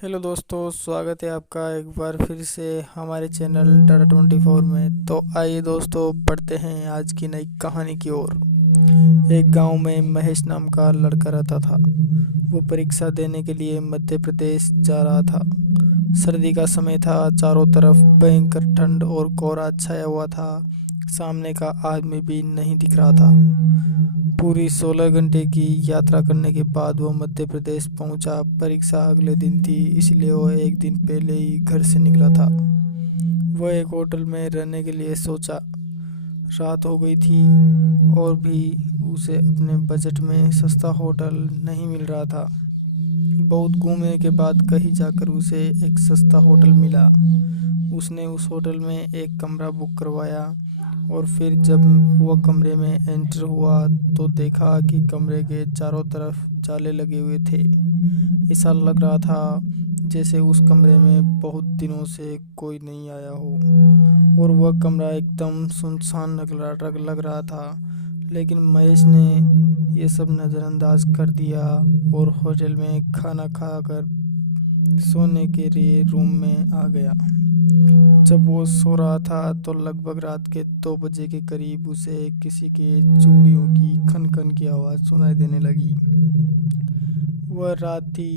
Hello दोस्तों, स्वागत है आपका एक बार फिर से हमारे चैनल Data 24 में। तो आइए दोस्तों, बढ़ते हैं आज की नई कहानी की ओर। एक गांव में महेश नाम का लड़का रहता था। वो परीक्षा देने के लिए मध्य प्रदेश जा रहा था। सर्दी का समय था, चारों तरफ भयंकर ठंड और कोहरा छाया हुआ था। सामने का आदमी भी नहीं दिख रहा था। पूरी 16 घंटे की यात्रा करने के बाद वो मध्य प्रदेश पहुंचा। परीक्षा अगले दिन थी, इसलिए वो एक दिन पहले ही घर से निकला था। वह एक होटल में रहने के लिए सोचा। रात हो गई थी और भी उसे अपने बजट में सस्ता होटल नहीं मिल रहा था। बहुत घूमने के बाद कहीं जाकर उसे एक सस्ता होटल मिला। उसने उस होटल में एक कमरा बुक करवाया और फिर जब वह कमरे में एंटर हुआ तो देखा कि कमरे के चारों तरफ जाले लगे हुए थे। ऐसा लग रहा था जैसे उस कमरे में बहुत दिनों से कोई नहीं आया हो और वह कमरा एकदम सुनसान लग रहा था। लेकिन महेश ने ये सब नज़रअंदाज कर दिया और होटल में खाना खाकर सोने के लिए रूम में आ गया। जब वो सो रहा था तो लगभग रात के 2 बजे के करीब उसे किसी के चूड़ियों की खनखन की आवाज़ सुनाई देने लगी। वह रात थी,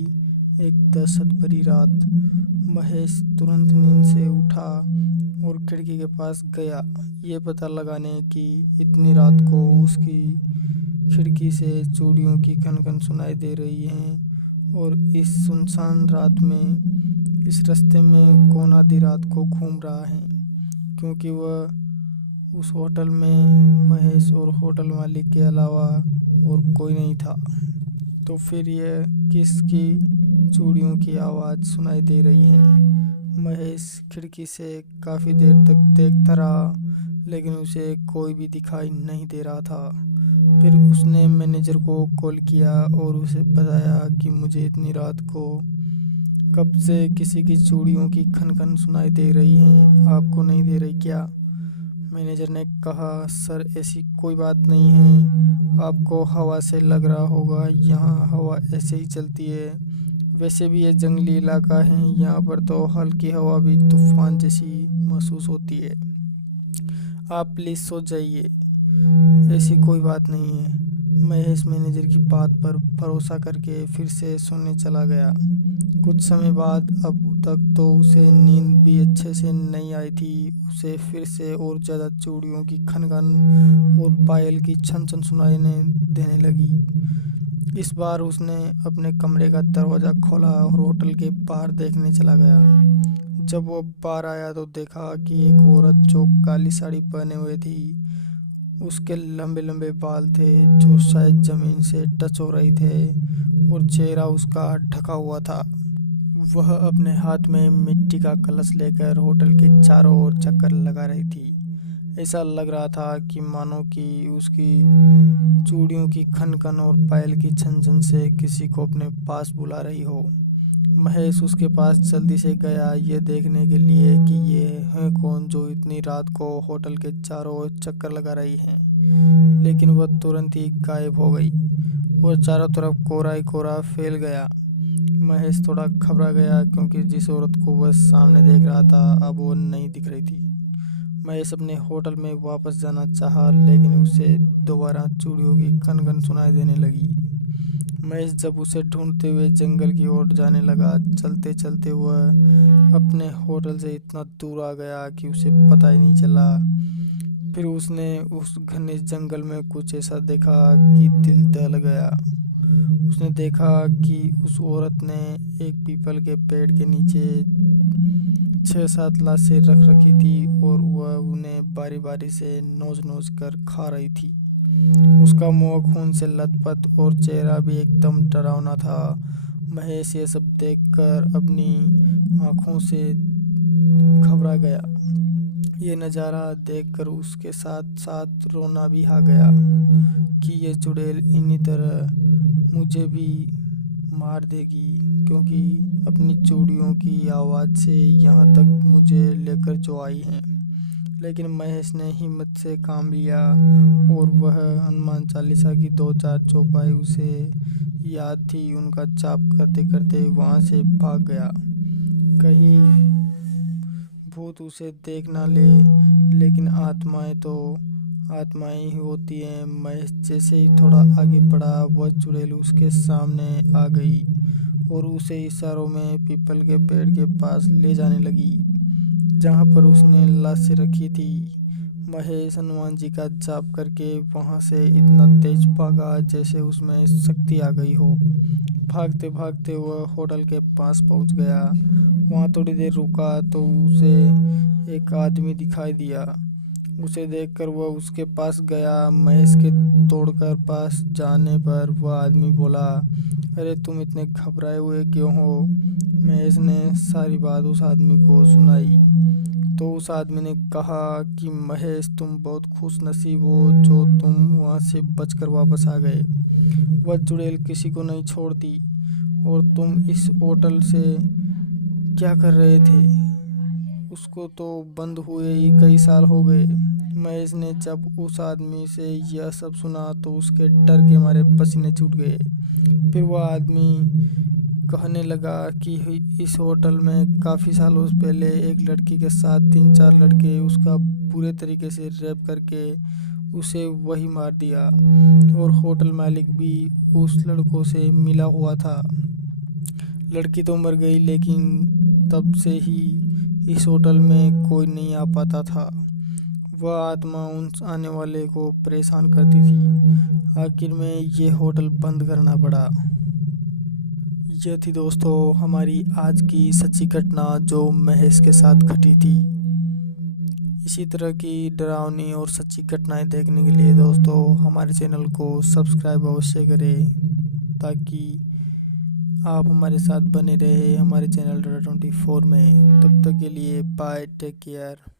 एक दहशत भरी रात। महेश तुरंत नींद से उठा और खिड़की के पास गया, ये पता लगाने कि इतनी रात को उसकी खिड़की से चूड़ियों की खनखन सुनाई दे रही हैं और इस सुनसान रात में इस रास्ते में कौन आधी रात को घूम रहा है। क्योंकि वह उस होटल में महेश और होटल मालिक के अलावा और कोई नहीं था। तो फिर यह किसकी चूड़ियों की आवाज़ सुनाई दे रही है। महेश खिड़की से काफ़ी देर तक देखता रहा, लेकिन उसे कोई भी दिखाई नहीं दे रहा था। फिर उसने मैनेजर को कॉल किया और उसे बताया कि मुझे इतनी रात को कब से किसी की चूड़ियों की खनखन सुनाई दे रही है, आपको नहीं दे रही क्या? मैनेजर ने कहा, सर ऐसी कोई बात नहीं है, आपको हवा से लग रहा होगा, यहाँ हवा ऐसे ही चलती है। वैसे भी ये जंगली इलाका है, यहाँ पर तो हल्की हवा भी तूफान जैसी महसूस होती है। आप प्लीज़ सो जाइए, ऐसी कोई बात नहीं है। महेश मैनेजर की बात पर भरोसा करके फिर से सोने चला गया। कुछ समय बाद, अब तक तो उसे नींद भी अच्छे से नहीं आई थी, उसे फिर से और ज़्यादा चूड़ियों की खनखन और पायल की छन छन सुनाई देने लगी। इस बार उसने अपने कमरे का दरवाज़ा खोला और होटल के बाहर देखने चला गया। जब वो बाहर आया तो देखा कि एक औरत जो काली साड़ी पहने हुए थी, उसके लंबे लंबे बाल थे जो शायद ज़मीन से टच हो रहे थे और चेहरा उसका ढका हुआ था। वह अपने हाथ में मिट्टी का कलश लेकर होटल के चारों ओर चक्कर लगा रही थी। ऐसा लग रहा था कि मानो कि उसकी चूड़ियों की खनखन और पायल की छन छन से किसी को अपने पास बुला रही हो। महेश उसके पास जल्दी से गया, ये देखने के लिए कि ये है कौन जो इतनी रात को होटल के चारों ओर चक्कर लगा रही है। लेकिन वह तुरंत ही गायब हो गई और चारों तरफ कोहरा ही कोहरा फैल गया। महेश थोड़ा घबरा गया क्योंकि जिस औरत को वह सामने देख रहा था अब वो नहीं दिख रही थी। महेश अपने होटल में वापस जाना चाहा, लेकिन उसे दोबारा चूड़ियों की खनखन सुनाई देने लगी। महेश जब उसे ढूंढते हुए जंगल की ओर जाने लगा, चलते चलते वह अपने होटल से इतना दूर आ गया कि उसे पता ही नहीं चला। फिर उसने उस घने जंगल में कुछ ऐसा देखा कि दिल दहल गया। उसने देखा कि उस औरत ने एक पीपल के पेड़ के नीचे 6-7 लाशें रख रखी थी और वह उन्हें बारी बारी से नोच नोच कर खा रही थी। उसका मुंह खून से लथपथ और चेहरा भी एकदम डरावना था। महेश ये सब देखकर अपनी आंखों से घबरा गया। ये नज़ारा देखकर उसके साथ साथ रोना भी आ गया कि ये चुड़ैल इन्हीं तरह मुझे भी मार देगी, क्योंकि अपनी चूड़ियों की आवाज़ से यहाँ तक मुझे लेकर जो आई हैं। लेकिन महेश ने हिम्मत से काम लिया और वह हनुमान चालीसा की 2-4 चौपाई उसे याद थी उनका जाप करते करते वहाँ से भाग गया। कहीं भूत उसे देख ना ले, लेकिन आत्माएं तो आत्माएं ही होती हैं। महेश जैसे ही थोड़ा आगे बढ़ा, वह चुड़ैल उसके सामने आ गई और उसे इशारों में पीपल के पेड़ के पास ले जाने लगी, जहाँ पर उसने लाशें रखी थी। महेश हनुमान जी का जाप करके वहाँ से इतना तेज भागा जैसे उसमें शक्ति आ गई हो। भागते भागते वह होटल के पास पहुँच गया। वहाँ थोड़ी देर रुका तो उसे एक आदमी दिखाई दिया। उसे देखकर वह उसके पास गया। महेश के तोड़कर पास जाने पर वह आदमी बोला, अरे तुम इतने घबराए हुए क्यों हो? महेश ने सारी बात उस आदमी को सुनाई। तो उस आदमी ने कहा कि महेश, तुम बहुत खुश नसीब हो जो तुम वहाँ से बचकर वापस आ गए। वह चुड़ैल किसी को नहीं छोड़ती। और तुम इस होटल से क्या कर रहे थे? उसको तो बंद हुए ही कई साल हो गए। महेश ने जब उस आदमी से यह सब सुना तो उसके डर के मारे पसीने छूट गए। फिर वह आदमी कहने लगा कि इस होटल में काफ़ी सालों पहले एक लड़की के साथ 3-4 लड़के उसका बुरे तरीके से रेप करके उसे वही मार दिया, और होटल मालिक भी उस लड़कों से मिला हुआ था। लड़की तो मर गई, लेकिन तब से ही इस होटल में कोई नहीं आ पाता था। वह आत्मा उन आने वाले को परेशान करती थी। आखिर में ये होटल बंद करना पड़ा। यह थी दोस्तों हमारी आज की सच्ची घटना जो महेश के साथ घटी थी। इसी तरह की डरावनी और सच्ची घटनाएं देखने के लिए दोस्तों हमारे चैनल को सब्सक्राइब अवश्य करें, ताकि आप हमारे साथ बने रहे हमारे चैनल Dada 24 में। तब तक के लिए बाय, टेक केयर।